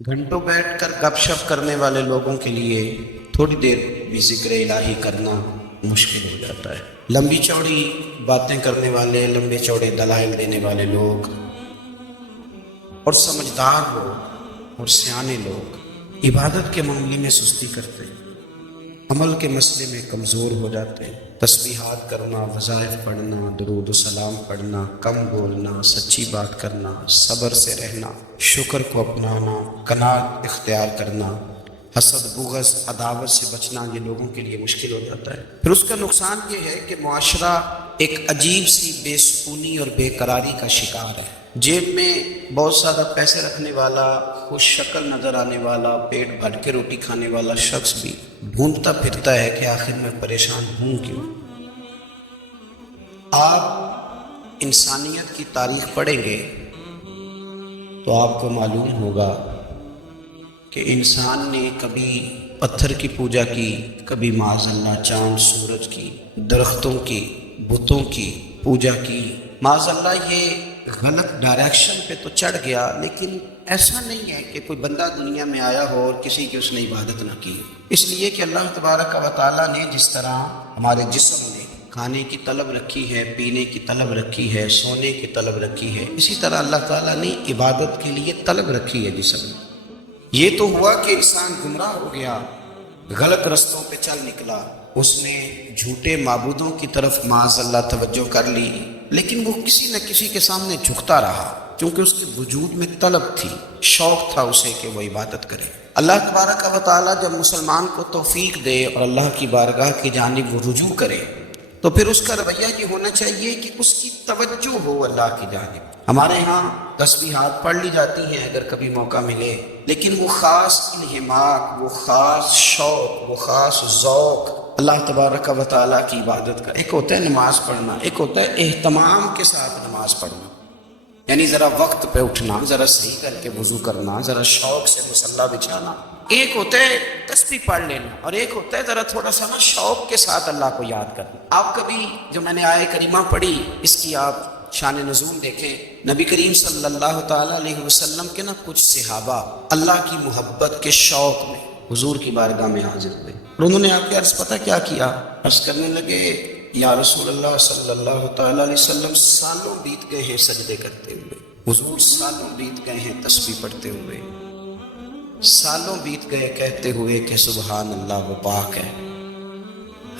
گھنٹوں بیٹھ کر گپ شپ کرنے والے لوگوں کے لیے تھوڑی دیر بھی ذکر الہی کرنا مشکل ہو جاتا ہے۔ لمبی چوڑی باتیں کرنے والے، لمبے چوڑے دلائل دینے والے لوگ اور سمجھدار لوگ اور سیانے لوگ عبادت کے معاملے میں سستی کرتے ہیں، عمل کے مسئلے میں کمزور ہو جاتے ہیں۔ تسبیحات کرنا، وظائف پڑھنا، درود و سلام پڑھنا، کم بولنا، سچی بات کرنا، صبر سے رہنا، شکر کو اپنانا، قناعت اختیار کرنا، حسد، بغض، عداوت سے بچنا، یہ لوگوں کے لیے مشکل ہو جاتا ہے۔ پھر اس کا نقصان یہ ہے کہ معاشرہ ایک عجیب سی بے سکونی اور بے قراری کا شکار ہے۔ جیب میں بہت سارا پیسے رکھنے والا، خوش شکل نظر آنے والا، پیٹ بھر کے روٹی کھانے والا شخص بھی ڈھونڈتا پھرتا ہے کہ آخر میں پریشان ہوں کیوں۔ آپ انسانیت کی تاریخ پڑھیں گے تو آپ کو معلوم ہوگا کہ انسان نے کبھی پتھر کی پوجا کی، کبھی معاذ اللہ چاند سورج کی، درختوں کی، بتوں کی پوجا کی۔ معاذ اللہ یہ غلط ڈائریکشن پہ تو چڑھ گیا، لیکن ایسا نہیں ہے کہ کوئی بندہ دنیا میں آیا ہو اور کسی کی اس نے عبادت نہ کی۔ اس لیے کہ اللہ تبارک و تعالیٰ نے جس طرح ہمارے جسم میں کھانے کی طلب رکھی ہے، پینے کی طلب رکھی ہے، سونے کی طلب رکھی ہے، اسی طرح اللہ تعالیٰ نے عبادت کے لیے طلب رکھی ہے جسم میں۔ یہ تو ہوا کہ انسان گمراہ ہو گیا، غلط رستوں پہ چل نکلا، اس نے جھوٹے معبودوں کی طرف معاذ اللہ توجہ کر لی، لیکن وہ کسی نہ کسی کے سامنے جھکتا رہا، کیونکہ اس کے وجود میں طلب تھی، شوق تھا اسے کہ وہ عبادت کرے۔ اللہ تبارک و تعالیٰ جب مسلمان کو توفیق دے اور اللہ کی بارگاہ کی جانب وہ رجوع کرے تو پھر اس کا رویہ یہ ہونا چاہیے کہ اس کی توجہ ہو اللہ کی جانب۔ ہمارے ہاں تسبیحات پڑھ لی جاتی ہیں اگر کبھی موقع ملے، لیکن وہ خاص انہماک، وہ خاص شوق، وہ خاص ذوق اللہ تبارک و تعالیٰ کی عبادت کا۔ ایک ہوتا ہے نماز پڑھنا، ایک ہوتا ہے اہتمام کے ساتھ نماز پڑھنا، یعنی ذرا وقت پہ اٹھنا، ذرا صحیح کر کے وضو کرنا، ذرا شوق سے مصلی بچھانا۔ ایک ہوتا ہے تسبیح پڑھ لینا، اور ایک ہوتا ہے ذرا تھوڑا سا نا شوق کے ساتھ اللہ کو یاد کرنا۔ آپ کبھی جو میں نے آیہ کریمہ پڑھی اس کی آپ شان نزول دیکھیں، نبی کریم صلی اللہ تعالیٰ علیہ وسلم کے نا کچھ صحابہ اللہ کی محبت کے شوق میں حضور کی بارگاہ میں حاضر ہوئے، اور انہوں نے آپ کے عرض پتہ کیا کیا؟ عرض کرنے لگے، یا رسول اللہ صلی اللہ تعالیٰ علیہ وسلم، سالوں بیت گئے ہیں سجدے کرتے ہوئے، حضور سالوں بیت گئے ہیں تسبیح پڑھتے ہوئے، سالوں بیت گئے کہتے ہوئے کہ سبحان اللہ وہ پاک ہے،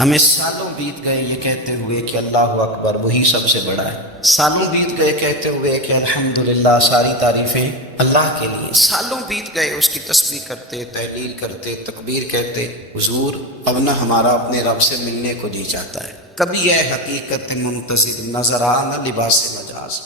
ہمیں سالوں بیت گئے یہ کہتے ہوئے کہ اللہ اکبر وہی سب سے بڑا ہے، سالوں بیت گئے کہتے ہوئے کہ الحمدللہ ساری تعریفیں اللہ کے لیے، سالوں بیت گئے اس کی تسبیح کرتے، تحلیل کرتے، تکبیر کہتے۔ حضور اب نہ ہمارا اپنے رب سے ملنے کو جی چاہتا ہے، کبھی یہ حقیقت منتظر نظر آنا لباس مجاز،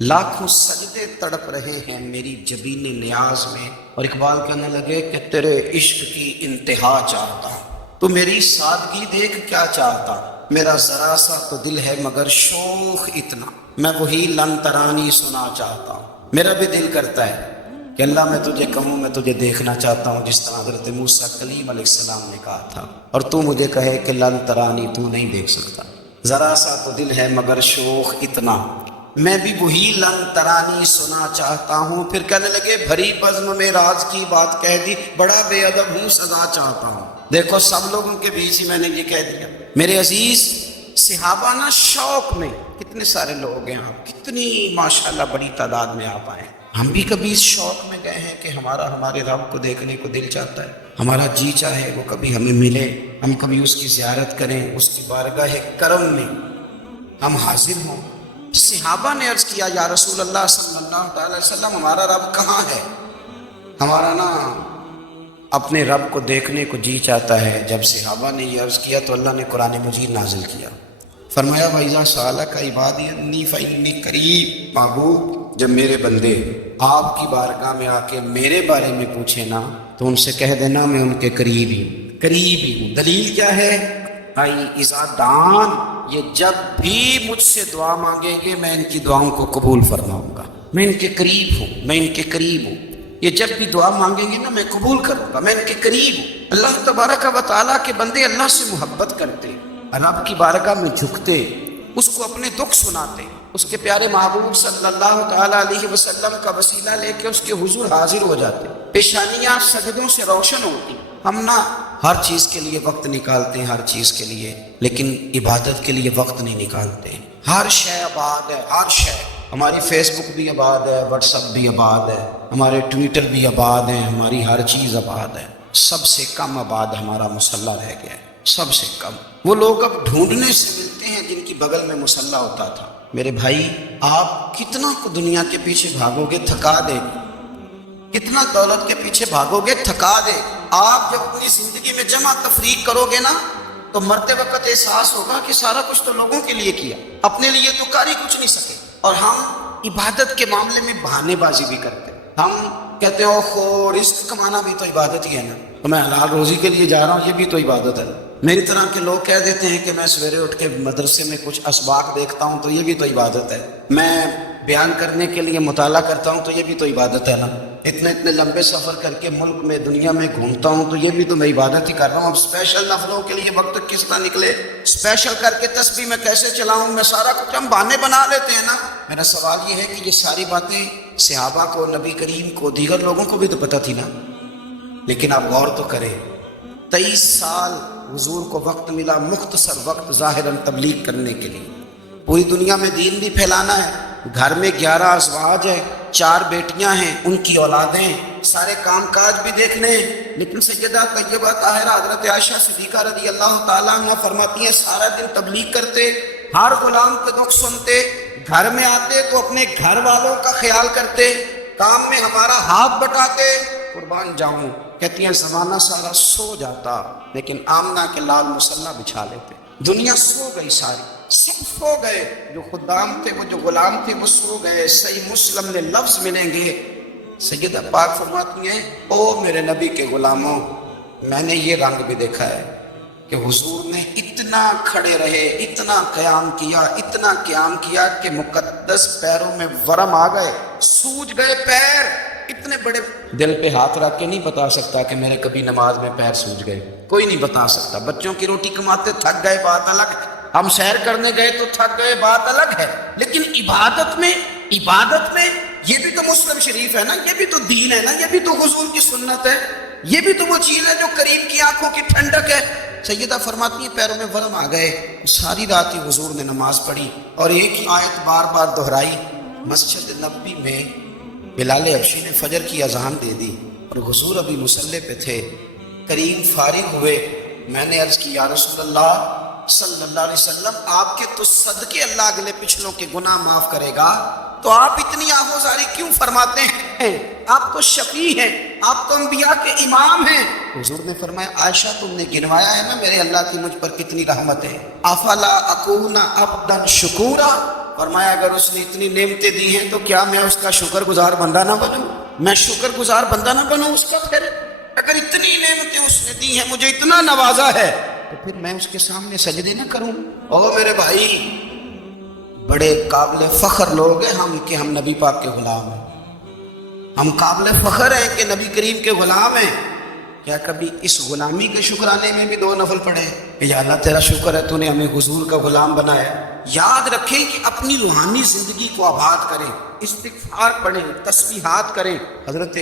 لاکھوں سجدے تڑپ رہے ہیں میری جبین نیاز میں، اور اقبال کہنے لگے کہ تیرے عشق کی انتہا چاہتا ہوں، تو میری سادگی دیکھ کیا چاہتا، میرا ذرا سا تو دل ہے مگر شوق اتنا، میں وہی لن ترانی سنا چاہتا ہوں۔ میرا بھی دل کرتا ہے کہ اللہ میں تجھے کہوں، میں تجھے دیکھنا چاہتا ہوں جس طرح حضرت موسیٰ کلیم علیہ السلام نے کہا تھا، اور تو مجھے کہے کہ لن ترانی، تو نہیں دیکھ سکتا، ذرا سا تو دل ہے مگر شوق اتنا، میں بھی وہی لن ترانی سنا چاہتا ہوں۔ پھر کہنے لگے بھری بزم میں راز کی بات کہہ دی، بڑا بے ادب ہوں سزا چاہتا ہوں۔ دیکھو سب لوگوں کے بیچ ہی میں نے یہ کہہ دیا۔ میرے عزیز صحابہ نا شوق میں، کتنے سارے لوگ ہیں، کتنی ماشاءاللہ بڑی تعداد میں آپ آئے، ہم بھی کبھی اس شوق میں گئے ہیں کہ ہمارے رب کو دیکھنے کو دل چاہتا ہے، ہمارا جی چاہے وہ کبھی ہمیں ملے، ہم کبھی اس کی زیارت کریں، اس کی بارگاہ کرم میں ہم حاضر ہوں۔ صحابہ نے عرض کیا یا رسول اللہ صلی اللہ علیہ وسلم، ہمارا رب کہاں ہے؟ ہمارا نا اپنے رب کو دیکھنے کو جی چاہتا ہے۔ جب صحابہ نے یہ عرض کیا تو اللہ نے قرآن مجید نازل کیا، فرمایا وَإِذَا سَأَلَكَ عِبَادِي عَنِّي فَإِنِّي قَرِيبٌ، محبوب جب میرے بندے آپ کی بارگاہ میں آ کے میرے بارے میں پوچھیں نا تو ان سے کہہ دینا میں ان کے قریب ہی ہوں۔ دلیل کیا ہے؟ اِذَا دَعَانِ، یہ جب بھی مجھ سے دعا مانگیں گے میں ان کی دعاؤں کو قبول فرماؤں گا، میں ان کے قریب ہوں، میں ان کے قریب ہوں۔ یہ جب بھی دعا مانگیں گے نا میں قبول کروں گا، میں ان کے قریب ہوں۔ اللہ تبارک و تعالیٰ کے بندے اللہ سے محبت کرتے، رب کی بارگاہ میں جھکتے، اس کو اپنے دکھ سناتے، اس کے پیارے محبوب صلی اللہ تعالیٰ علیہ وسلم کا وسیلہ لے کے اس کے حضور حاضر ہو جاتے۔ پیشانیاں سجدوں سے روشن ہوتی. ہم نا ہر چیز کے لیے وقت نکالتے ہیں، ہر چیز کے لیے، لیکن عبادت کے لیے وقت نہیں نکالتے. ہر شے آباد ہے، ہر شے. ہماری فیس بک بھی آباد ہے، واٹس ایپ بھی آباد ہے، ہمارے ٹویٹر بھی آباد ہیں، ہماری ہر چیز آباد ہے. سب سے کم آباد ہمارا مصلی رہ گیا ہے، سب سے کم. وہ لوگ اب ڈھونڈنے سے ملتے ہیں جن کی بغل میں مصلی ہوتا تھا. میرے بھائی، آپ کتنا کو دنیا کے پیچھے بھاگو گے تھکا دے گی، کتنا دولت کے پیچھے بھاگو گے تھکا دے. آپ جب اپنی زندگی میں جمع تفریق کرو گے نا تو مرتے وقت احساس ہوگا کہ سارا کچھ تو لوگوں کے لیے کیا، اپنے لیے تو کر ہی کچھ نہیں سکے. اور ہم عبادت کے معاملے میں بہانے بازی بھی کرتے. ہم کہتے ہیں اوہ رزق کمانا بھی تو عبادت ہی ہے نا، تو میں حلال روزی کے لیے جا رہا ہوں، یہ بھی تو عبادت ہے. میری طرح کے لوگ کہہ دیتے ہیں کہ میں سویرے اٹھ کے مدرسے میں کچھ اسباق دیکھتا ہوں تو یہ بھی تو عبادت ہے. میں بیان کرنے کے لیے مطالعہ کرتا ہوں تو یہ بھی تو عبادت ہے نا. اتنے لمبے سفر کر کے ملک میں دنیا میں گھومتا ہوں تو یہ بھی تو میں عبادت ہی کر رہا ہوں. اب اسپیشل نفلوں کے لیے وقت کس طرح نکلے، اسپیشل کر کے تسبیح میں کیسے چلاؤں، میں سارا کچھ ہم بہانے بنا لیتے ہیں نا. میرا سوال یہ ہے کہ یہ ساری باتیں صحابہ کو، نبی کریم کو، دیگر لوگوں کو بھی تو پتہ تھی نا. لیکن آپ غور تو کریں، 23 سال حضور کو وقت ملا، مختصر وقت ظاہراً تبلیغ کرنے کے لیے. پوری دنیا میں دین بھی پھیلانا ہے. گھر میں 11 ازواج ہیں، 4 بیٹیاں ہیں، ان کی اولادیں ہیں، سارے کام کاج بھی دیکھنے ہیں. لیکن سیدہ طیبہ طاہرہ حضرت عائشہ صدیقہ رضی اللہ تعالیٰ عنہ فرماتی ہیں سارا دن تبلیغ کرتے، ہر غلام کے دکھ سنتے، گھر میں آتے تو اپنے گھر والوں کا خیال کرتے، کام میں ہمارا ہاتھ بٹاتے. قربان جاؤں، کہتی ہیں زمانہ سارا سو جاتا لیکن آمنہ کے لال مصلی بچھا لیتے. دنیا سو گئی، ساری سب سو گئے. جو خدام تھے، وہ جو غلام تھے، وہ سو گئے. صحیح مسلم میں لفظ ملیں گے، سیدہ پاک فرماتی ہیں او میرے نبی کے غلاموں، میں نے یہ رنگ بھی دیکھا ہے کہ حضور نے اتنا کھڑے رہے، اتنا قیام کیا، اتنا قیام کیا کہ مقدس پیروں میں ورم آ گئے، سوج گئے پیر. اتنے بڑے دل پہ ہاتھ رکھ کے نہیں بتا سکتا کہ میرے کبھی نماز میں پیر سوج گئے، کوئی نہیں بتا سکتا. بچوں کی روٹی کماتے تھک گئے، بات الگ ہے. ہم سیر کرنے گئے تو تھک گئے، بات الگ ہے. لیکن عبادت میں یہ بھی تو مسلم شریف ہے نا، یہ بھی تو دین ہے نا، یہ بھی تو حضور کی سنت ہے، یہ بھی تو وہ چیز ہے جو کریم کی آنکھوں کی ٹھنڈک ہے. سیدہ فرماتی ہیں پیروں میں ورم آ گئے. ساری رات ہی حضور نے نماز پڑھی اور ایک ہی آیت بار بار دہرائی. مسجد نبوی میں بلال حبشی نے فجر کی اذان دے دی اور حضور ابھی مصلی پہ تھے. کریم فارغ ہوئے. میں نے عرض کی یا رسول اللہ صلی اللہ علیہ وسلم، آپ کے تو صدقے اللہ اگلے پچھلوں کے گناہ معاف کرے گا، تو آپ اتنی آہوزاری کیوں فرماتے ہیں؟ آپ تو شفیع ہیں، آپ تو انبیاء کے امام ہیں. حضور نے فرمایا عائشہ تم نے گنوایا ہے نا میرے اللہ کی مجھ پر کتنی رحمت ہے. افلا اکون عبدا شکورا، فرمایا اگر اس نے اتنی نعمتیں دی ہیں تو کیا میں اس کا شکر گزار بندہ نہ بنوں؟ میں شکر گزار بندہ نہ بنوں اس کا؟ پھر اگر اتنی نعمتیں اس نے دی ہیں، مجھے اتنا نوازا ہے، تو پھر میں اس کے سامنے سجدے نہ کروں؟ او میرے بھائی، بڑے قابل فخر لوگ ہیں ہم کہ ہم نبی پاک کے غلام ہیں. ہم قابل فخر ہیں کہ نبی کریم کے غلام ہیں. کیا کبھی اس غلامی کے شکرانے میں بھی 2 نفل پڑھے کہ یا اللہ تیرا شکر ہے تو نے ہمیں حضور کا غلام بنایا؟ یاد رکھیں کہ اپنی روحانی زندگی کو آباد کریں، استغفار پڑھیں، تسبیحات کریں. حضرت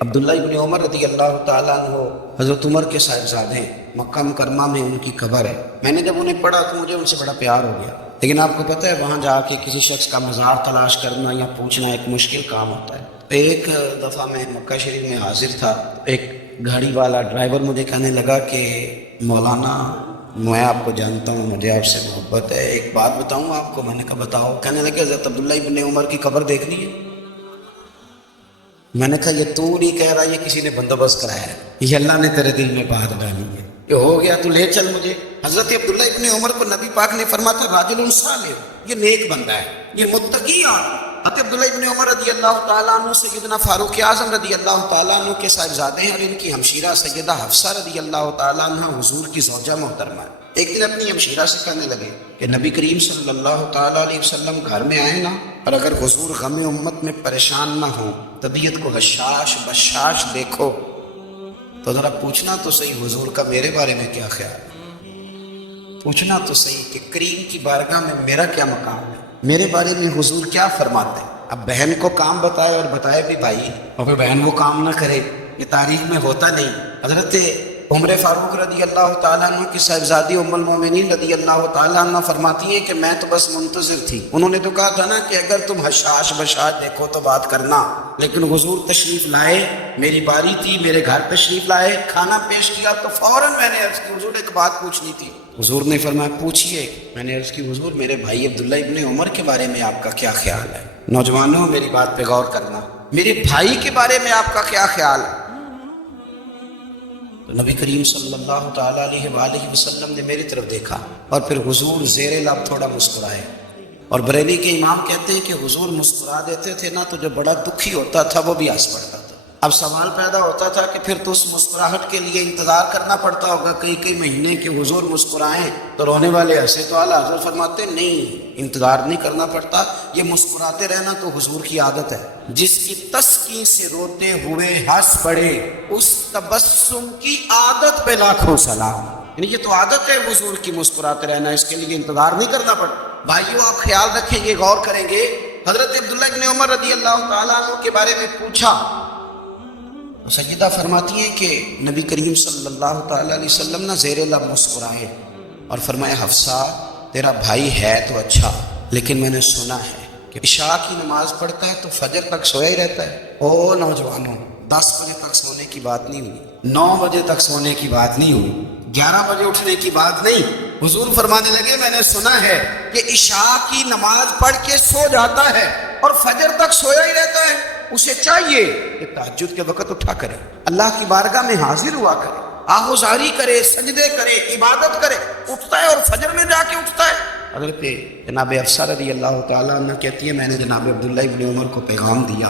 عبداللہ ابن عمر رضی اللہ تعالیٰ عنہ حضرت عمر کے صاحبزادے ہیں، مکہ مکرمہ میں ان کی قبر ہے. میں نے جب انہیں پڑھا تو مجھے ان سے بڑا پیار ہو گیا. لیکن آپ کو پتہ ہے وہاں جا کے کسی شخص کا مزار تلاش کرنا یا پوچھنا ایک مشکل کام ہوتا ہے. ایک دفعہ میں مکہ شریف میں حاضر تھا، ایک گاڑی والا ڈرائیور مجھے کہنے لگا کہ مولانا میں آپ کو جانتا ہوں، مجھے آپ سے محبت ہے، ایک بات بتاؤں آپ کو؟ میں نے کہا بتاؤ. کہنے لگے حضرت عبداللہ ابن عمر کی قبر دیکھنی ہے. میں نے کہا یہ تو نہیں کہہ رہا، یہ کسی نے بندوبست کرایا ہے، یہ اللہ نے تیرے دل میں بات ڈالی ہے، یہ ہو گیا تو لے چل مجھے. حضرت عبداللہ ابن عمر کو نبی پاک نے فرمایا راجل صالح، یہ نیک بندہ ہے، یہ متقی ہے. حضرت عبداللہ ابن عمر رضی اللہ تعالیٰ عنہ سیدنا فاروق اعظم رضی اللہ تعالیٰ عنہ کے صاحبزادے ہیں اور ان کی ہمشیرہ سیدہ حفصہ رضی اللہ تعالیٰ عنہ حضور کی زوجہ محترمہ ہے. ایک دن اپنی ہمشیرہ سے کہنے لگے کہ نبی کریم صلی اللہ تعالیٰ علیہ وسلم گھر میں آئے نا، اور اگر حضور غم امت میں پریشان نہ ہوں، طبیعت کو حشاش بشاش دیکھو تو ذرا پوچھنا تو صحیح حضور کا میرے بارے میں کیا خیال ہے، پوچھنا تو صحیح کہ کریم کی بارگاہ میں میرا کیا مقام ہے، میرے بارے میں حضور کیا فرماتے ہیں. اب بہن کو کام بتائے اور بتائے بھی بھائی، اور پھر بہن وہ کام نہ کرے یہ تاریخ میں ہوتا نہیں۔ حضرت عمر فاروق رضی اللہ تعالیٰ عنہ کی صاحبزادی ام المومنین رضی اللہ تعالیٰ عنہ فرماتی ہیں کہ میں تو بس منتظر تھی۔ انہوں نے تو کہا تھا نا کہ اگر تم حشاش بشاش دیکھو تو بات کرنا، لیکن حضور تشریف لائے، میری باری تھی، میرے گھر تشریف لائے، کھانا پیش کیا تو فوراً میں نے عرض کی حضور ایک بات پوچھنی تھی۔ حضور نے فرمایا پوچھیے۔ میں نے عرض کی حضور میرے بھائی عبداللہ ابن عمر کے بارے میں آپ کا کیا خیال ہے؟ نوجوانوں میری بات پہ غور کرنا، میرے بھائی کے بارے میں آپ کا کیا خیال ہے؟ تو نبی کریم صلی اللہ تعالیٰ علیہ وآلہ وسلم نے میری طرف دیکھا اور پھر حضور زیر لب تھوڑا مسکرائے، اور بریلی کے امام کہتے ہیں کہ حضور مسکرا دیتے تھے نا تو جو بڑا دکھی ہوتا تھا وہ بھی ہنس پڑتا تھا۔ اب سوال پیدا ہوتا تھا کہ پھر تو اس مسکراہٹ کے لیے انتظار کرنا پڑتا ہوگا کئی مہینے کہ حضور مسکرائیں تو رونے والے ہنسے، تو اعلیٰ حضرت فرماتے نہیں، انتظار نہیں کرنا پڑتا، یہ مسکراتے رہنا تو حضور کی عادت ہے۔ جس کی تسکین سے روتے ہوئے ہنس پڑے اس تبسم کی عادت پہ لاکھوں سلام، یعنی یہ تو عادت ہے حضور کی مسکراتے رہنا، اس کے لیے انتظار نہیں کرنا پڑتا۔ بھائیو آپ خیال رکھیں گے، غور کریں گے، حضرت عبداللہ ابن عمر رضی اللہ تعالیٰ عنہ کے بارے میں پوچھا، سیدہ فرماتی ہیں کہ نبی کریم صلی اللہ تعالیٰ علیہ وسلم نہ زیر لب مسکرائے اور فرمایا حفصہ تیرا بھائی ہے تو اچھا، لیکن میں نے سنا ہے کہ عشاء کی نماز پڑھتا ہے تو فجر تک سویا ہی رہتا ہے۔ او نوجوانوں، 10 بجے تک سونے کی بات نہیں ہوئی، 9 بجے تک سونے کی بات نہیں ہوئی، 11 بجے اٹھنے کی بات نہیں۔ حضور فرمانے لگے میں نے سنا ہے کہ عشاء کی نماز پڑھ کے سو جاتا ہے اور فجر تک سویا ہی رہتا ہے، اسے چاہیے کہ تہجد کے وقت اٹھا کرے، اللہ کی بارگاہ میں حاضر ہوا کرے، آہوزاری کرے، سجدے کرے، عبادت کرے، اٹھتا ہے اور فجر میں جا کے اٹھتا ہے۔ حضرت جناب حفصہ رضی اللہ تعالیٰ عنہ کہتی ہے میں نے جناب عبداللہ ابن عمر کو پیغام دیا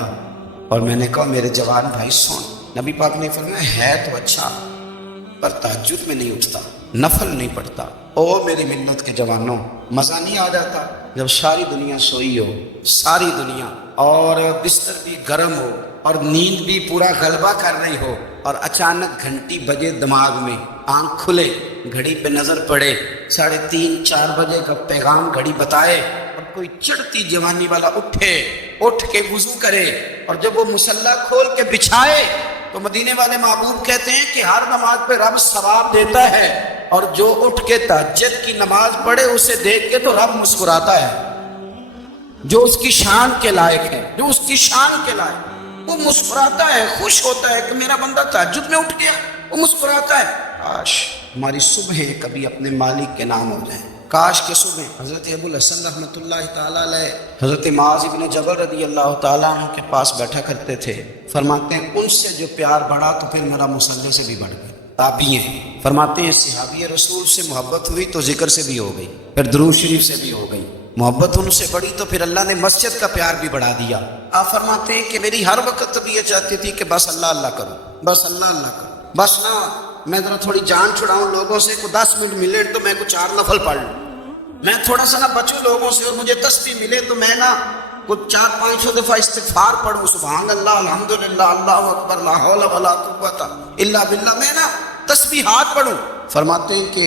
اور میں نے کہا میرے جوان بھائی سن، نبی پاک نے فرمایا ہے تو اچھا پر تہجد میں نہیں اٹھتا، نفل نہیں پڑھتا۔ او میری ملت کے جوانوں، مزہ نہیں آ جاتا جب ساری دنیا سوئی ہو، ساری دنیا، اور بستر بھی گرم ہو اور نیند بھی پورا غلبہ کر رہی ہو، اور اچانک گھنٹی بجے دماغ میں، آنکھ کھلے، گھڑی پہ نظر پڑے، 3:30 4 بجے کا پیغام گھڑی بتائے، اور کوئی چڑھتی جوانی والا اٹھ کے وضو کرے، اور جب وہ مصلی کھول کے بچھائے تو مدینے والے محبوب کہتے ہیں کہ ہر نماز پہ رب ثواب دیتا ہے، اور جو اٹھ کے تہجد کی نماز پڑھے اسے دیکھ کے تو رب مسکراتا ہے، جو اس کی شان کے لائق ہے، جو اس کی شان کے لائق، وہ مسکراتا ہے، خوش ہوتا ہے کہ میرا بندہ تہجد میں اٹھ گیا، وہ مسکراتا ہے۔ کاش ہماری صبحیں کبھی اپنے مالک کے نام ہو جائیں، کاش کے صبح۔ حضرت ابو الحسن رحمۃ اللہ تعالیٰ علیہ حضرت معاذ بن جبل رضی اللہ تعالیٰ عنہ کے پاس بیٹھا کرتے تھے، فرماتے ہیں ان سے جو پیار بڑھا تو پھر میرا مصلی سے بھی بڑھ گیا۔ تابعی ہیں، فرماتے ہیں صحابی رسول سے محبت ہوئی تو ذکر سے بھی ہو گئی، پھر درود شریف سے بھی ہو گئی، محبت ان سے بڑھی تو پھر اللہ نے مسجد کا پیار بھی بڑھا دیا۔ آپ فرماتے ہیں کہ میری ہر وقت طبیعت چاہتی تھی کہ بس اللہ اللہ کروں، بس اللہ اللہ کروں، بس نہ میں ذرا تھوڑی جان چھڑاؤں لوگوں سے، کو 10 منٹ ملے تو میں کو 4 نفل پڑھ لوں، میں تھوڑا سا نہ بچوں لوگوں سے، اور مجھے تسبیح ملے تو میں نہ کچھ 400-500 دفعہ استغفار پڑھوں، سبحان اللہ، الحمدللہ، اللہ اکبر، لا حول ولا قوت الا باللہ، میں نہ تسبیحات پڑھوں۔ فرماتے ہیں کہ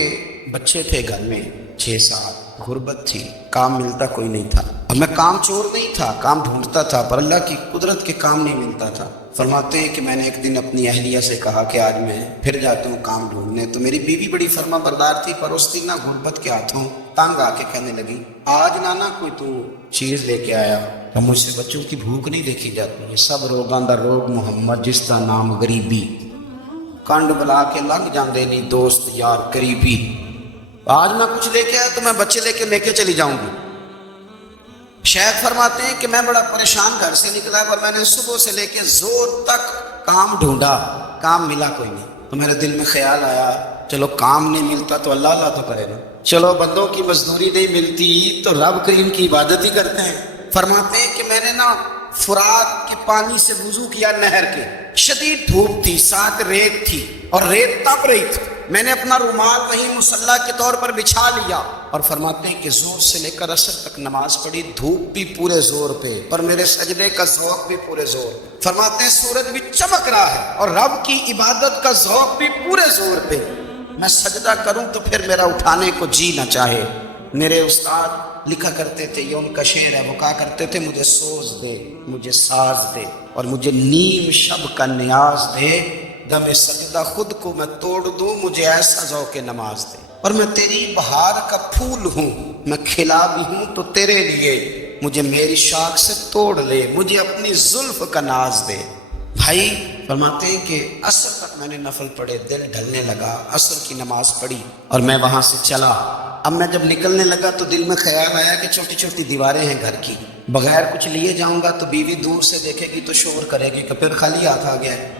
بچے تھے گھر میں 6-7، غربت تھی، کام ملتا کوئی نہیں تھا، اب میں کام چور نہیں تھا، کام ڈھونڈتا تھا، پر اللہ کی قدرت کے کام نہیں ملتا تھا۔ فرماتے ہیں کہ میں نے ایک دن اپنی اہلیہ سے کہا کہ آج میں پھر جاتا ہوں کام ڈھونڈنے، تو میری بیوی بڑی فرما بردار تھی، پر اس دن نہ غربت کے ہاتھوں تنگ آ کے کہنے لگی آج نانا کوئی تو چیز لے کے آیا، تو مجھ سے بچوں کی بھوک نہیں دیکھی جاتی، یہ سب روگاں دا روگ محمد جس کا نام غریبی، کنڈ بلا کے لنگ جاندے نہیں دوست یار قریبی، آج میں کچھ لے کے آیا تو میں بچے لے کے چلی جاؤں گی۔ شیخ فرماتے ہیں کہ میں بڑا پریشان گھر سے نکلا، اور میں نے صبح سے لے کے زور تک کام ڈھونڈا، کام ملا کوئی نہیں، تو میرے دل میں خیال آیا چلو کام نہیں ملتا تو اللہ اللہ تو کرے گا، چلو بندوں کی مزدوری نہیں ملتی تو رب کریم کی عبادت ہی کرتے ہیں۔ فرماتے ہیں کہ میں نے نا فرات کے پانی سے وضو کیا، نہر کے، شدید دھوپ تھی، ساتھ ریت تھی اور ریت تپ رہی تھی، میں نے اپنا رومال وہیں مصلی کے طور پر بچھا لیا، اور فرماتے ہیں کہ زور سے لے کر عصر تک نماز پڑھی، دھوپ بھی پورے زور پہ، پر میرے سجدے کا ذوق بھی پورے زور پہ۔ فرماتے ہیں سورج بھی چمک رہا ہے اور رب کی عبادت کا ذوق بھی پورے زور پہ، میں سجدہ کروں تو پھر میرا اٹھانے کو جی نہ چاہے۔ میرے استاد لکھا کرتے تھے، یہ ان کا شعر ہے، وہ کہا کرتے تھے مجھے سوز دے، مجھے ساز دے، اور مجھے نیم شب کا نیاز دے، دم سجدہ خود کو میں توڑ دوں، مجھے ایسا ذوق نماز دے۔ اور میں تیری بہار کا پھول ہوں، میں کھلا بھی ہوں تو تیرے لیے، مجھے میری شاخ سے توڑ لے، مجھے اپنی زلف کا ناز دے۔ بھائی فرماتے ہیں کہ عصر تک میں نے نفل پڑھے، دل ڈھلنے لگا، عصر کی نماز پڑھی اور میں وہاں سے چلا۔ اب میں جب نکلنے لگا تو دل میں خیال آیا کہ چھوٹی چھوٹی دیواریں ہیں گھر کی، بغیر کچھ لیے جاؤں گا تو بیوی دور سے دیکھے گی تو شور کرے گی کہ پھر خالی ہاتھ آ گیا ہے۔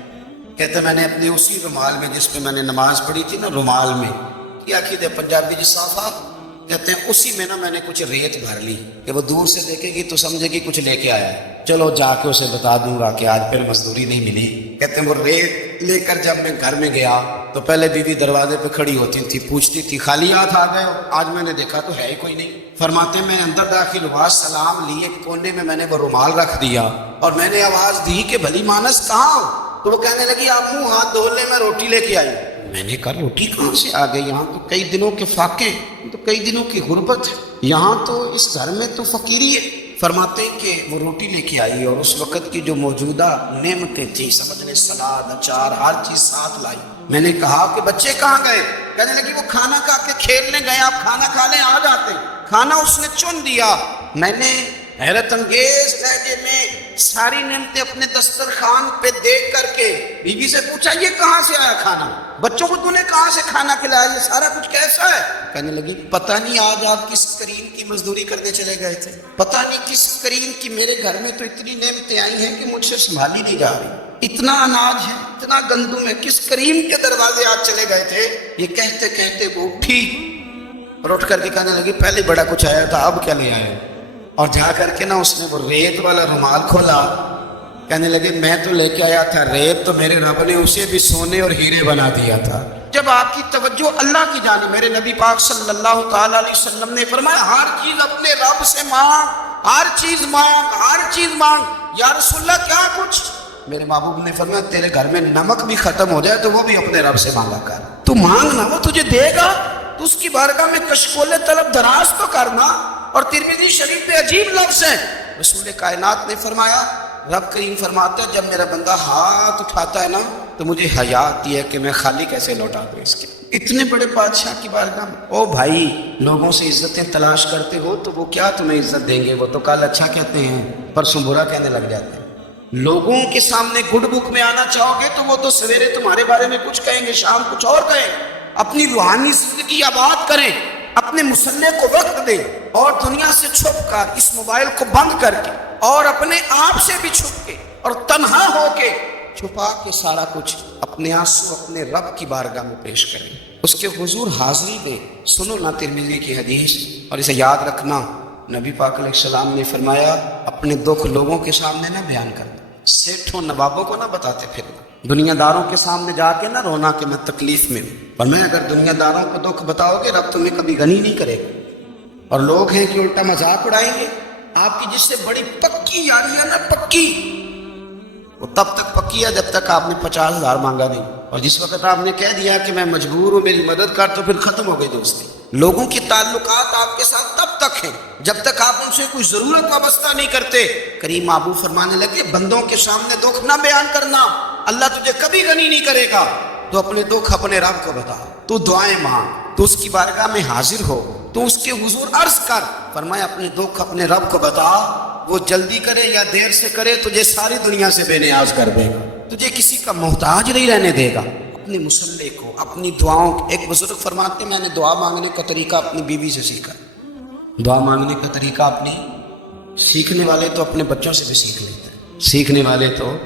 کہتے میں نے اپنے اسی رومال میں جس پہ میں نے نماز پڑھی تھی نا، رومال میں کیا کیتے پنجابی جی صافہ کہتے ہیں، اسی میں نا میں نے کچھ ریت بھر لی کہ وہ دور سے دیکھے گی تو سمجھے گی کچھ لے کے آیا ہے، چلو جا کے اسے بتا دوں گا کہ آج پھر مزدوری نہیں ملی۔ کہتے ہیں وہ ریت لے کر جب میں گھر میں گیا تو پہلے بیوی دروازے پہ کھڑی ہوتی تھی، پوچھتی تھی خالی ہاتھ آ گئے ہو؟ آج میں نے دیکھا تو ہے ہی کوئی نہیں۔ فرماتے میں اندر داخل ہوا، سلام لیے، کونے میں نے وہ رومال رکھ دیا اور میں نے آواز دی کہ بھلی مانس کہاں ہو؟ تو وہ کہنے لگی آپ منہ ہاتھ دھو لے، میں روٹی لے کے آئی۔ میں نے کہا روٹی کہاں سے آ گئی؟ یہاں تو کئی دنوں کے فاقے، تو کئی دنوں کی غربت ہے، یہاں تو اس گھر میں تو فقیری ہے۔ فرماتے ہیں کہ وہ روٹی لے کے آئی اور اس وقت کی جو موجودہ نعمتیں تھیں، سمجھ لیں سلاد، اچار، ہر چیز ساتھ لائی۔ میں نے کہا کہ بچے کہاں گئے؟ کہنے لگی وہ کھانا کھا کے کھیلنے گئے، آپ کھانا کھا لیں آ جاتے۔ کھانا اس نے چن دیا۔ میں نے حیرت انگیز لہجے میں ساری نعمتیں اپنے دسترخوان پہ دیکھ کر کے بیوی سے پوچھا یہ کہاں سے آیا کھانا؟ بچوں کو تو نے کہاں سے کھانا کھلایا؟ یہ سارا کچھ کیسا ہے؟ کہنے لگی پتہ نہیں آج آپ کس کریم کی مزدوری کرنے چلے گئے تھے، پتہ نہیں کس کریم کی، میرے گھر میں تو اتنی نعمتیں آئی ہیں کہ مجھ سے سنبھالی نہیں جا رہی، اتنا اناج ہے، اتنا گندم ہے، کس کریم کے دروازے آج چلے گئے تھے؟ یہ کہتے کہتے وہ اٹھی اور اٹھ کر کے کہنے لگی پہلے بڑا کچھ آیا تھا، اب کیا لے آئے؟ اور جا کر کے نا اس نے وہ ریت والا رومال کھولا، کہنے لگے میں تو لے کے آیا تھا ریت، تو میرے رب نے اسے بھی سونے اور ہیرے بنا دیا تھا۔ جب آپ کی توجہ اللہ کی جانب، میرے نبی پاک صلی اللہ تعالی علیہ وسلم نے فرمایا ہر چیز اپنے رب سے مانگ، ہر چیز مانگ، ہر چیز مانگ۔ یا رسول اللہ کیا کچھ؟ میرے محبوب نے فرمایا تیرے گھر میں نمک بھی ختم ہو جائے تو وہ بھی اپنے رب سے مانگا کر، تو مانگنا وہ تجھے دے گا، تو اس کی بارگاہ میں کشکول طلب دراز تو کرنا۔ اور ترمذی شریف میں عجیب لفظ ہے، رسول کائنات نے فرمایا، رب کریم فرماتا ہے جب میرا بندہ ہاتھ اٹھاتا ہے نا تو مجھے حیا آتی ہے کہ میں خالی کیسے لوٹا دوں اس کے، اتنے بڑے بادشاہ کی بارگاہ میں۔ او بھائی لوگوں سے عزتیں تلاش کرتے ہو تو وہ کیا تمہیں عزت دیں گے؟ وہ تو کل اچھا کہتے ہیں پرسوں برا کہنے لگ جاتے ہیں۔ لوگوں کے سامنے گڈ بک میں آنا چاہو گے تو وہ تو سویرے تمہارے بارے میں کچھ کہیں گے، شام کچھ اور کہیں۔ اپنی روحانی زندگی آباد کریں، اپنے مسلح کو وقت دیں اور دنیا سے چھپ کر اس موبائل کو بند کر کے اور اپنے آپ سے بھی چھپ کے اور تنہا ہو کے چھپا کے سارا کچھ اپنے آنسو اپنے رب کی بارگاہ میں پیش کریں، اس کے حضور حاضری دیں۔ سنو نا ترمذی کی حدیث اور اسے یاد رکھنا، نبی پاک علیہ السلام نے فرمایا اپنے دکھ لوگوں کے سامنے نہ بیان کرنا، سیٹھوں نوابوں کو نہ بتاتے پھرنا، دنیا داروں کے سامنے جا کے نہ رونا کہ میں تکلیف میں ہوں، اور میں اگر دنیا داروں کو دکھ بتاؤ گے رب تمہیں کبھی غنی نہیں کرے گا۔ اور لوگ ہیں کہ الٹا مذاق اڑائیں گے آپ کی، جس سے بڑی پکی یاری ہے نا، پکی، وہ تب تک پکی ہے جب تک آپ نے 50,000 مانگا نہیں، اور جس وقت آپ نے کہہ دیا کہ میں مجبور ہوں میری مدد کر تو پھر ختم ہو گئی دوستی۔ لوگوں کی تعلقات آپ کے ساتھ تب تک ہیں جب تک آپ ان سے کوئی ضرورت وابستہ نہیں کرتے۔ کریم محبوب فرمانے لگے بندوں کے سامنے دکھ نہ بیان کرنا، اللہ تجھے کبھی غنی نہیں کرے گا، تو اپنے دکھ اپنے رب کو بتا، تو دعائیں مانگ، تو اس کی بارگاہ میں حاضر ہو، تو اس کے حضور عرض کر۔ فرمایا اپنے دکھ اپنے رب کو بتا، وہ جلدی کرے یا دیر سے کرے تجھے ساری دنیا سے بے نیاز کر دے گا، تجھے کسی کا محتاج نہیں رہنے دے گا۔ اپنے مسلح کو، اپنی دعاؤں، ایک بزرگ فرماتے میں نے دعا مانگنے کا طریقہ اپنی بیوی سے سیکھا، دعا مانگنے کا طریقہ اپنی، سیکھنے والے تو اپنے بچوں سے بھی سیکھ لیتے ہیں، سیکھنے والے تو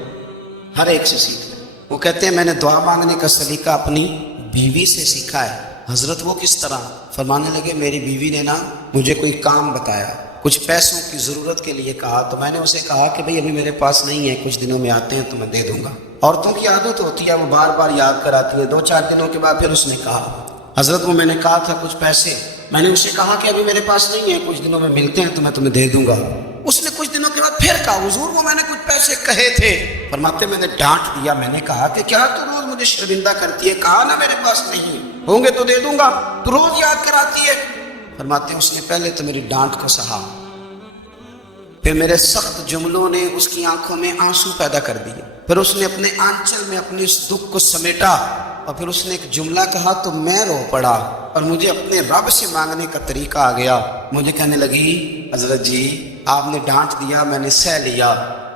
ہر ایک سے سیکھ لیتے ہیں۔ وہ کہتے ہیں میں نے دعا مانگنے کا سلیقہ اپنی بیوی سے سیکھا ہے۔ حضرت وہ کس طرح؟ فرمانے لگے میری بیوی نے نا مجھے کوئی کام بتایا، کچھ پیسوں کی ضرورت کے لیے کہا، تو میں نے اسے کہا کہ بھئی ابھی میرے پاس نہیں ہے، کچھ دنوں میں آتے ہیں تو میں دے دوں گا۔ عورتوں کی عادت ہوتی ہے وہ بار بار یاد کراتی ہے، 2-4 دنوں کے بعد پھر اس نے کہا حضرت وہ میں نے کہا تھا کچھ پیسے، میں نے اسے کہا کہ ابھی میرے پاس نہیں ہے، کچھ دنوں میں ملتے ہیں تو میں تمہیں دے دوں گا۔ اس نے کچھ دنوں کے بعد پھر کہا حضور وہ میں نے کچھ پیسے کہے تھے۔ فرماتے میں نے ڈانٹ دیا، میں نے کہا کہ کیا تو روز مجھے شرمندہ کرتی ہے، کہا نا میرے پاس نہیں ہوں گے تو دے دوں گا، تو روز یاد کراتی ہے۔ فرماتے ہیں اس نے پہلے تو میری ڈانٹ کو سہا، پھر میرے سخت جملوں نے اس کی آنکھوں میں آنسو پیدا کر دیے، پھر اس نے اپنے آنچل میں اپنے اس دکھ کو سمیٹا، اور پھر اس نے ایک جملہ کہا تو میں رو پڑا، اور مجھے اپنے رب سے مانگنے کا طریقہ آ گیا۔ مجھے کہنے لگی حضرت جی آپ نے ڈانٹ دیا، میں نے سہ لیا،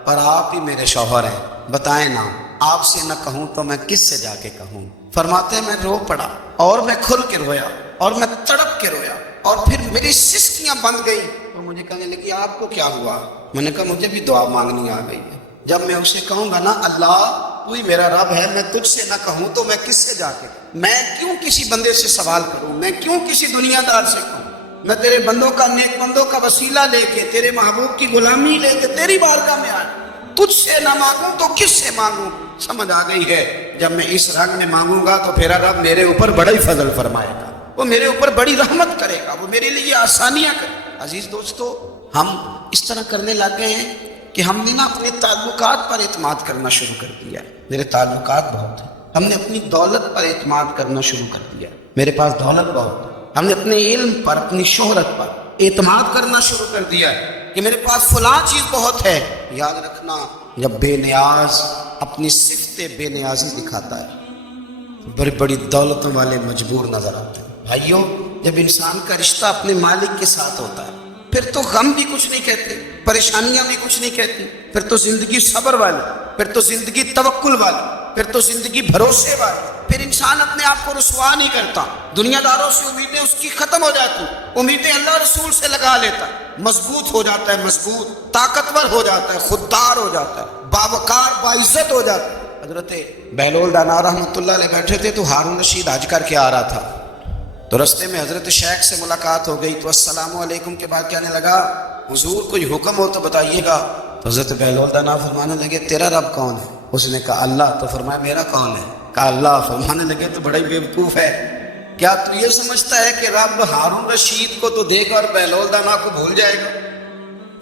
اور آپ ہی میرے شوہر ہیں، بتائیں نا آپ سے نہ کہوں تو میں کس سے جا کے کہوں؟ فرماتے ہیں میں رو پڑا، اور میں کھل کے رویا، اور میں تڑپ کے رویا، اور پھر میری سسکیاں بند گئی، اور مجھے کہنے لگی آپ کو کیا ہوا؟ میں نے کہا مجھے بھی دعا مانگنی آ گئی ہے۔ جب میں اسے کہوں گا نا اللہ تو ہی میرا رب ہے، میں تجھ سے نہ کہوں تو میں کس سے جا کے کہوں؟ میں کیوں کسی بندے سے سوال کروں؟ میں کیوں کسی دنیا دار سے کہوں؟ میں تیرے بندوں کا، نیک بندوں کا وسیلہ لے کے، تیرے محبوب کی غلامی لے کے تیری بارگاہ میں آیا، تجھ سے نہ مانگوں تو کس سے مانگوں؟ سمجھ آ گئی ہے جب میں اس رنگ میں مانگوں گا تو پھر رب میرے اوپر بڑا ہی فضل فرمائے گا، وہ میرے اوپر بڑی رحمت کرے گا، وہ میرے لیے آسانیاں کرے گا۔ عزیز دوستو، ہم اس طرح کرنے لگ گئے ہیں کہ ہم نے نا اپنے تعلقات پر اعتماد کرنا شروع کر دیا۔ میرے تعلقات بہت ہیں، ہم نے اپنی دولت پر اعتماد کرنا شروع کر دیا، میرے پاس دولت بہت ہے، ہم نے اپنے علم پر، اپنی شہرت پر اعتماد کرنا شروع کر دیا کہ میرے پاس فلاں چیز بہت ہے۔ یاد رکھنا جب بے نیاز اپنی صفت بے نیازی دکھاتا ہے، بڑی بڑی دولتوں والے مجبور نظر آتے ہیں۔ بھائیوں، جب انسان کا رشتہ اپنے مالک کے ساتھ ہوتا ہے پھر تو غم بھی کچھ نہیں کہتے، پریشانیاں بھی کچھ نہیں کہتی، پھر تو زندگی صبر والی، پھر تو زندگی توکل والی، پھر تو زندگی بھروسے والی، پھر انسان اپنے آپ کو رسوا نہیں کرتا، دنیا داروں سے امیدیں اس کی ختم ہو جاتی، امیدیں اللہ رسول سے لگا لیتا ہے، مضبوط ہو جاتا ہے، مضبوط طاقتور ہو جاتا ہے، خوددار ہو جاتا ہے، باوقار باعزت ہو جاتا ہے۔ حضرت بہلول دانا رحمۃ اللہ علیہ بیٹھے تھے تو ہارون رشید حج کر کے آ رہا تھا، تو رستے میں حضرت شیخ سے ملاقات ہو گئی تو السلام علیکم کے بعد کہنے لگا حضور کوئی حکم ہو تو بتائیے گا۔ تو حضرت بہلول دانا فرمانے لگے تیرا رب کون ہے؟ اس نے کہا اللہ۔ تو فرمایا میرا کون ہے؟ کہا اللہ۔ فرمانے لگے تو بڑا ہی بیوقوف ہے، کیا تو یہ سمجھتا ہے کہ رب ہارون رشید کو تو دے گا اور بہلول دانا کو بھول جائے گا؟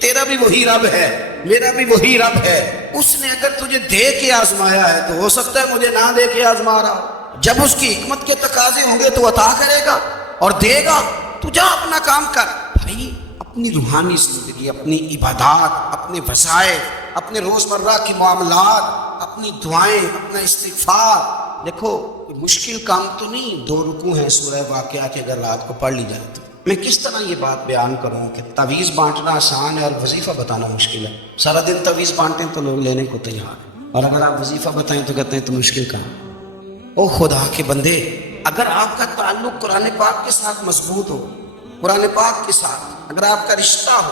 تیرا بھی وہی رب ہے، میرا بھی وہی رب ہے، اس نے اگر تجھے دے کے آزمایا ہے تو ہو سکتا ہے مجھے نہ دے کے آزما رہا ہو۔ جب اس کی حکمت کے تقاضے ہوں گے تو عطا کرے گا اور دے گا، تو جا اپنا کام کر۔ بھائی اپنی روحانی زندگی، اپنی عبادات، اپنے وظائف، اپنے روزمرہ کے معاملات، اپنی دعائیں، اپنا استغفار، دیکھو مشکل کام تو نہیں، 2 رکوع ہیں سورہ واقعہ کے، اگر رات کو پڑھ لی جائے تو میں کس طرح یہ بات بیان کروں کہ تعویذ بانٹنا آسان ہے اور وظیفہ بتانا مشکل ہے۔ سارا دن تعویذ بانٹتے ہیں تو لوگ لینے کو تیار ہیں، اور اگر آپ وظیفہ بتائیں تو کہتے ہیں تو مشکل کام۔ او خدا کے بندے، اگر آپ کا تعلق قرآن پاک کے ساتھ مضبوط ہو، قرآن پاک کے ساتھ اگر آپ کا رشتہ ہو،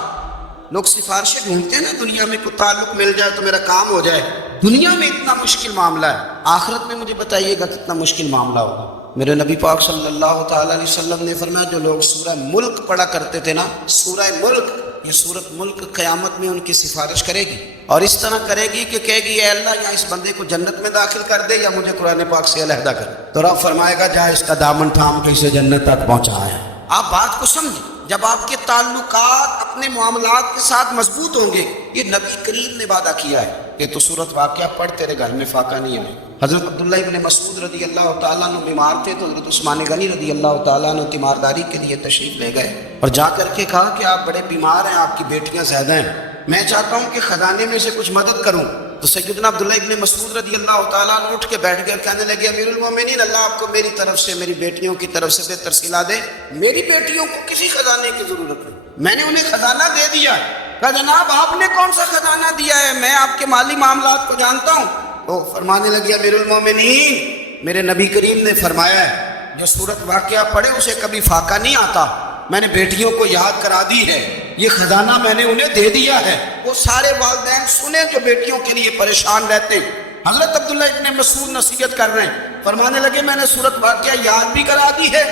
لوگ سفارشیں ڈھونڈتے ہیں نا دنیا میں کوئی تعلق مل جائے تو میرا کام ہو جائے، دنیا میں اتنا مشکل معاملہ ہے، آخرت میں مجھے بتائیے گا کتنا مشکل معاملہ ہوگا۔ میرے نبی پاک صلی اللہ تعالیٰ علیہ وسلم نے فرمایا جو لوگ سورہ ملک پڑھا کرتے تھے نا، سورہ ملک، یہ سورت ملک قیامت میں ان کی سفارش کرے گی، اور اس طرح کرے گی کہ کہے گی اے اللہ یا اس بندے کو جنت میں داخل کر دے یا مجھے قرآن پاک سے علیحدہ کر۔ تو رب فرمائے گا جا اس کا دامن تھام کے اسے جنت تک پہنچایا۔ آپ بات کو سمجھیں، جب آپ کے تعلقات اپنے معاملات کے ساتھ مضبوط ہوں گے، یہ نبی کریم نے وعدہ کیا ہے کہ تو سورت واقعہ پڑھ تیرے گھر میں فاقہ نہیں ہے۔ حضرت عبداللہ ابن مسعود رضی اللہ تعالیٰ عنہ بیمار تھے تو حضرت عثمان غنی رضی اللہ تعالیٰ عنہ تیمارداری کے لیے تشریف لے گئے اور جا کر کے کہا کہ آپ بڑے بیمار ہیں، آپ کی بیٹیاں زیادہ ہیں، میں چاہتا ہوں کہ خزانے میں سے کچھ مدد کروں۔ تو سیدنا عبداللہ ابن مسعود رضی اللہ تعالیٰ عنہ اٹھ کے بیٹھ گئے اور کہنے لگے امیر المومنین، اللہ آپ کو میری طرف سے، میری بیٹیوں کی طرف سے بہتر صلہ دے، میری بیٹیوں کو کسی خزانے کی ضرورت نہیں، میں نے انہیں خزانہ دے دیا ہے۔ کہا جناب آپ نے کون سا خزانہ دیا ہے، میں آپ کے مالی معاملات کو جانتا ہوں۔ تو فرمانے لگے امیر المومنین، میرے نبی کریم نے فرمایا ہے جو سورت واقعہ پڑھے اسے کبھی فاقہ نہیں آتا، میں نے بیٹیوں کو یاد کرا دی ہے، یہ خزانہ میں نے انہیں دے دیا ہے۔ وہ سارے والدین سنیں جو بیٹیوں کے لیے پریشان رہتے ہیں۔ حضرت عبداللہ ابن مسعود نصیحت کر رہے ہیں، فرمانے لگے میں نے سورت واقعہ یاد بھی کرا دی ہے،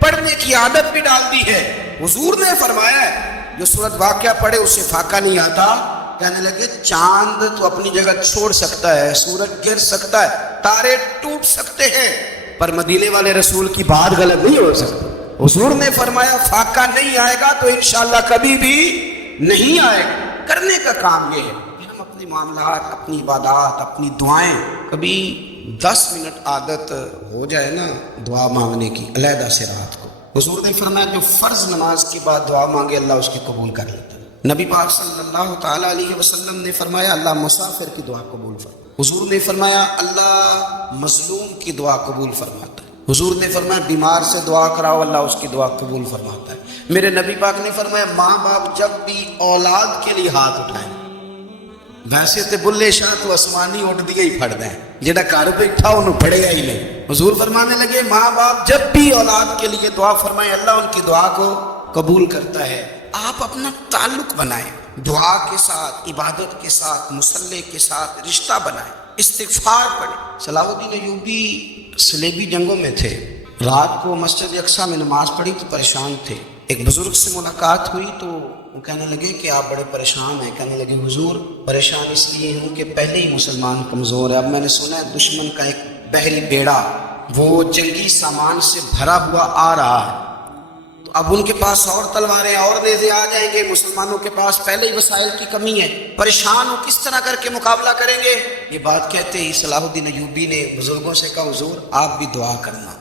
پڑھنے کی عادت بھی ڈال دی ہے۔ حضور نے فرمایا ہے جو سورت واقعہ پڑھے اسے فاقہ نہیں آتا۔ کہنے لگے چاند تو اپنی جگہ چھوڑ سکتا ہے، سورج گر سکتا ہے، تارے ٹوٹ سکتے ہیں، پر مدینے والے رسول کی بات غلط نہیں ہو سکتی۔ حضور نے فرمایا فاقہ نہیں آئے گا تو انشاءاللہ کبھی بھی نہیں آئے گا۔ کرنے کا کام یہ ہے کہ ہم اپنے معاملات، اپنی عبادات، اپنی دعائیں، کبھی 10 منٹ عادت ہو جائے نا دعا مانگنے کی علیحدہ سے رات کو۔ حضور نے فرمایا جو فرض نماز کے بعد دعا مانگے اللہ اس کی قبول کر لیتا ہے، نبی پاک صلی اللہ تعالیٰ علیہ وسلم نے فرمایا اللہ مسافر کی دعا قبول فرماتا ہے۔ حضور نے فرمایا اللہ مظلوم کی دعا قبول فرماتا ہے۔ حضور نے فرمایا بیمار سے دعا کراؤ اللہ اس کی دعا قبول فرماتا ہے۔ میرے نبی پاک نے فرمایا ماں باپ جب بھی اولاد کے لیے ہاتھ اٹھائیں، ویسے تے بلے شاہ تو آسمانی اٹھ دیا ہی پڑ دیں، جہاں گھر بیٹھا انہوں پڑے گا ہی نہیں۔ حضور فرمانے لگے ماں باپ جب بھی اولاد کے لیے دعا فرمائیں اللہ ان کی دعا کو قبول کرتا ہے۔ آپ اپنا تعلق بنائیں، دعا کے ساتھ، عبادت کے ساتھ، مصلی کے ساتھ رشتہ بنائیں، استغفار پڑھیں۔ صلاح الدین ایوبی صلیبی جنگوں میں تھے، رات کو مسجد اقصیٰ میں نماز پڑھی تو پریشان تھے۔ ایک بزرگ سے ملاقات ہوئی تو وہ کہنے لگے کہ آپ بڑے پریشان ہیں۔ کہنے لگے حضور پریشان اس لیے ہوں کہ پہلے ہی مسلمان کمزور ہے، اب میں نے سنا ہے دشمن کا ایک بحری بیڑا وہ جنگی سامان سے بھرا ہوا آ رہا ہے، تو اب ان کے پاس اور تلواریں اور نیزے آ جائیں گے، مسلمانوں کے پاس پہلے ہی وسائل کی کمی ہے، پریشان ہو کس طرح کر کے مقابلہ کریں گے۔ یہ بات کہتے ہی صلاح الدین ایوبی نے بزرگوں سے کہا حضور آپ بھی دعا کرنا،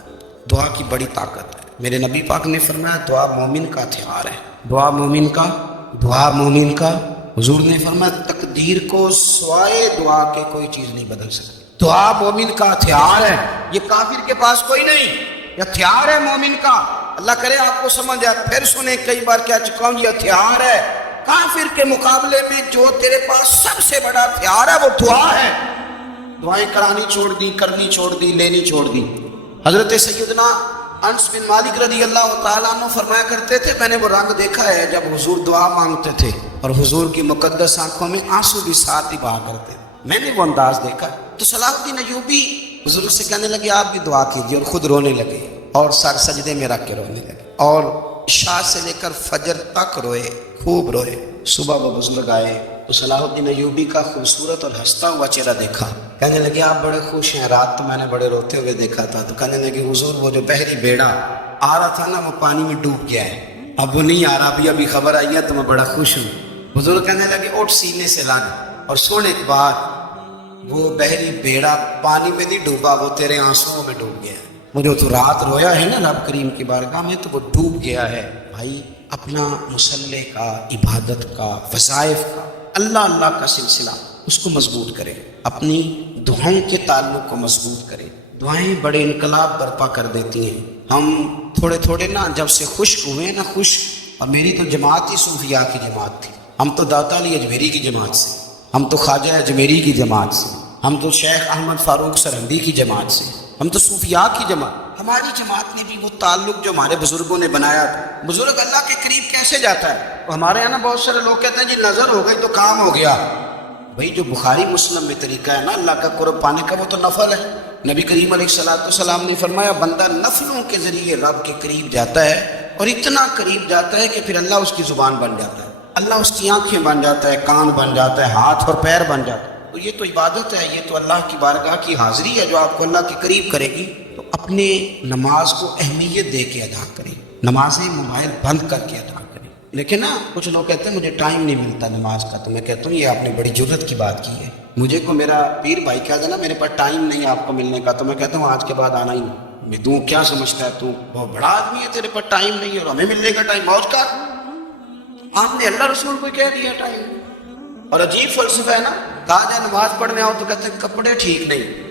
دعا کی بڑی طاقت ہے۔ میرے نبی پاک نے فرمایا دعا مومن کا ہتھیار ہے، دعا مومن کا۔ حضور نے فرمایا تقدیر کو سوائے دعا کے کوئی چیز نہیں بدل سکتی۔ دعا مومن کا ہتھیار ہے، یہ کافر کے پاس کوئی نہیں، یہ ہتھیار ہے مومن کا۔ اللہ کرے آپ کو سمجھ آئے، پھر سنیں کئی بار کہہ چکا ہوں یہ ہتھیار ہے کافر کے مقابلے میں، جو تیرے پاس سب سے بڑا ہتھیار ہے وہ دعا ہے۔ دعائیں کرانی چھوڑ دی، کرنی چھوڑ دی، لینی چھوڑ دی۔ حضرت سیدنا انس بن مالک رضی اللہ تعالیٰ عنہ فرمایا کرتے تھے میں نے وہ رنگ دیکھا ہے جب حضور دعا مانگتے تھے اور حضور کی مقدس آنکھوں میں آنسو بھی ساتھ ہی بہا کرتے تھے، میں نے وہ انداز دیکھا۔ تو صلاح الدین ایوبی حضور سے کہنے لگے آپ بھی دعا کیجیے، اور خود رونے لگے اور سر سجدے میں رکھ کے رونے لگے، اور عشاء سے لے کر فجر تک روئے، خوب روئے۔ صبح وہ بزرگ آئے تو صلاح الدین ایوبی کا خوبصورت اور ہنستا ہوا چہرہ دیکھا، کہنے لگے آپ بڑے خوش ہیں، رات تو میں نے بڑے روتے ہوئے دیکھا تھا۔ تو کہنے لگے حضور وہ جو بحری بیڑا آ رہا تھا نا وہ پانی میں ڈوب گیا ہے، اب وہ نہیں آ رہا، ابھی خبر آئی ہے تو میں بڑا خوش ہوں۔ حضور کہنے لگے اٹھ سینے سے لانا، اور سن ایک بات، وہ بحری بیڑا پانی میں نہیں ڈوبا، وہ تیرے آنسوؤں میں ڈوب گیا ہے۔ وہ جو تو رات رویا ہے نا رب کریم کی بارگاہ میں تو وہ ڈوب گیا ہے۔ بھائی اپنا مصلی کا، عبادت کا، وظائف کا، اللہ کا سلسلہ اس کو مضبوط کرے، اپنی دعاؤں کے تعلق کو مضبوط کرے۔ دعائیں بڑے انقلاب برپا کر دیتی ہیں۔ ہم تھوڑے نا جب سے خشک ہوئے نا، اور میری تو جماعت ہی صوفیاء کی جماعت تھی، ہم تو داتا علی اجمیری کی جماعت سے، ہم تو خواجہ اجمیری کی جماعت سے، ہم تو شیخ احمد فاروق سرہندی کی جماعت سے، ہم تو صوفیاء کی جماعت۔ ہماری جماعت نے بھی وہ تعلق جو ہمارے بزرگوں نے بنایا تھا۔ بزرگ اللہ کے قریب کیسے جاتا ہے؟ ہمارے یہاں نا بہت سارے لوگ کہتے ہیں جی نظر ہو گئی تو کام ہو گیا۔ بھائی جو بخاری مسلم میں طریقہ ہے نا اللہ کا قرب پانے کا وہ تو نفل ہے۔ نبی کریم علیہ السلام نے فرمایا بندہ نفلوں کے ذریعے رب کے قریب جاتا ہے، اور اتنا قریب جاتا ہے کہ پھر اللہ اس کی زبان بن جاتا ہے، اللہ اس کی آنکھیں بن جاتا ہے، کان بن جاتا ہے، ہاتھ اور پیر بن جاتا ہے۔ تو یہ تو عبادت ہے، یہ تو اللہ کی بارگاہ کی حاضری ہے جو آپ کو اللہ کے قریب کرے گی۔ تو اپنے نماز کو اہمیت دے کے ادا کریں، نمازیں موبائل بند کر کے ادا کریں۔ لیکن نا کچھ لوگ کہتے ہیں مجھے ٹائم نہیں ملتا نماز کا، تو میں کہتا ہوں یہ آپ نے بڑی جرت کی بات کی ہے۔ مجھے کو میرا پیر بھائی کہا تھا نا میرے پاس ٹائم نہیں آپ کو ملنے کا، تو میں کہتا ہوں آج کے بعد آنا ہی نہیں۔ میں تو کیا سمجھتا ہے تو بہت بڑا آدمی ہے، تیرے پاس ٹائم نہیں ہے اور ہمیں ملنے کا ٹائم موج کا؟ آپ نے اللہ رسول کو کہہ دیا ٹائم۔ اور عجیب فلسفہ ہے نا، کہا جائے نماز پڑھنے آؤ تو کہتے ہیں کپڑے ٹھیک نہیں،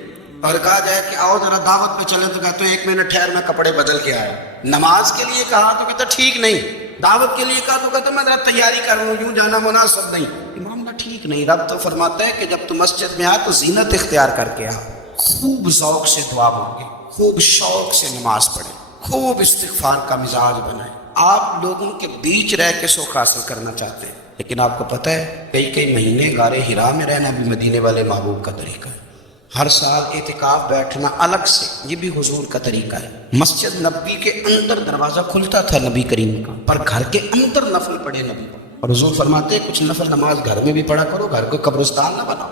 اور کہا جائے کہ آؤ ذرا دعوت پہ چلے تو کہتے ہیں ایک منٹ ٹھہر میں کپڑے بدل کے آیا۔ نماز کے لیے کہا تو کہتے ٹھیک نہیں، دعوت کے لیے کہا تو کہتے میں ذرا تیاری کر رہا ہوں، یوں جانا مناسب نہیں۔ امام کا ٹھیک نہیں۔ رب تو فرماتا ہے کہ جب تم مسجد میں آ تو زینت اختیار کر کے آ، خوب ذوق سے دعا مانگے، خوب شوق سے نماز پڑھے، خوب استغفار کا مزاج بنائے۔ آپ لوگوں کے بیچ رہ کے سوکھ حاصل کرنا چاہتے ہیں، لیکن آپ کو پتہ ہے کئی مہینے غار ہرا میں رہنا بھی مدینے والے محبوب کا طریقہ ہے۔ ہر سال اعتکاف بیٹھنا الگ سے، یہ بھی حضور کا طریقہ ہے۔ مسجد نبی کے اندر دروازہ کھلتا تھا نبی کریم کا، پر گھر کے اندر نفل پڑھے نبی، اور حضور فرماتے ہیں کچھ نفل نماز گھر میں بھی پڑھا کرو، گھر کو قبرستان نہ بناؤ۔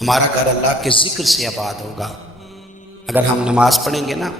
ہمارا گھر اللہ کے ذکر سے آباد ہوگا اگر ہم نماز پڑھیں گے نا۔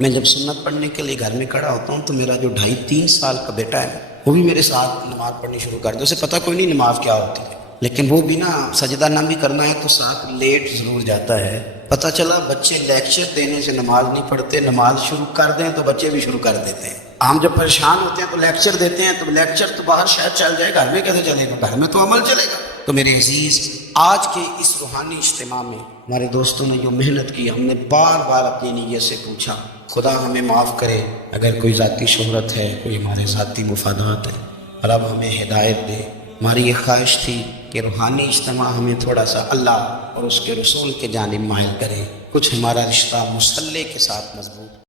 میں جب سنت پڑھنے کے لیے گھر میں کھڑا ہوتا ہوں تو میرا جو 2.5-3 سال کا بیٹا ہے وہ بھی میرے ساتھ نماز پڑھنی شروع کر دے، اسے پتہ کوئی نہیں نماز کیا ہوتی ہے، لیکن وہ بھی نا سجدہ نہ بھی کرنا ہے تو ساتھ لیٹ ضرور جاتا ہے۔ پتہ چلا بچے لیکچر دینے سے نماز نہیں پڑھتے، نماز شروع کر دیں تو بچے بھی شروع کر دیتے ہیں۔ ہم جب پریشان ہوتے ہیں تو لیکچر دیتے ہیں، تو لیکچر تو باہر شاید چل جائے، گھر میں کیسے چلے گا؟ گھر میں تو عمل چلے گا۔ تو میرے عزیز، آج کے اس روحانی اجتماع میں ہمارے دوستوں نے جو محنت کی، ہم نے بار بار اپنی نیت سے پوچھا، خدا ہمیں معاف کرے اگر کوئی ذاتی شہرت ہے، کوئی ہمارے ذاتی مفادات ہے، اور اب ہمیں ہدایت دے۔ ہماری یہ خواہش تھی کہ روحانی اجتماع ہمیں تھوڑا سا اللہ اور اس کے رسول کے جانب مائل کرے، کچھ ہمارا رشتہ مصلی کے ساتھ مضبوط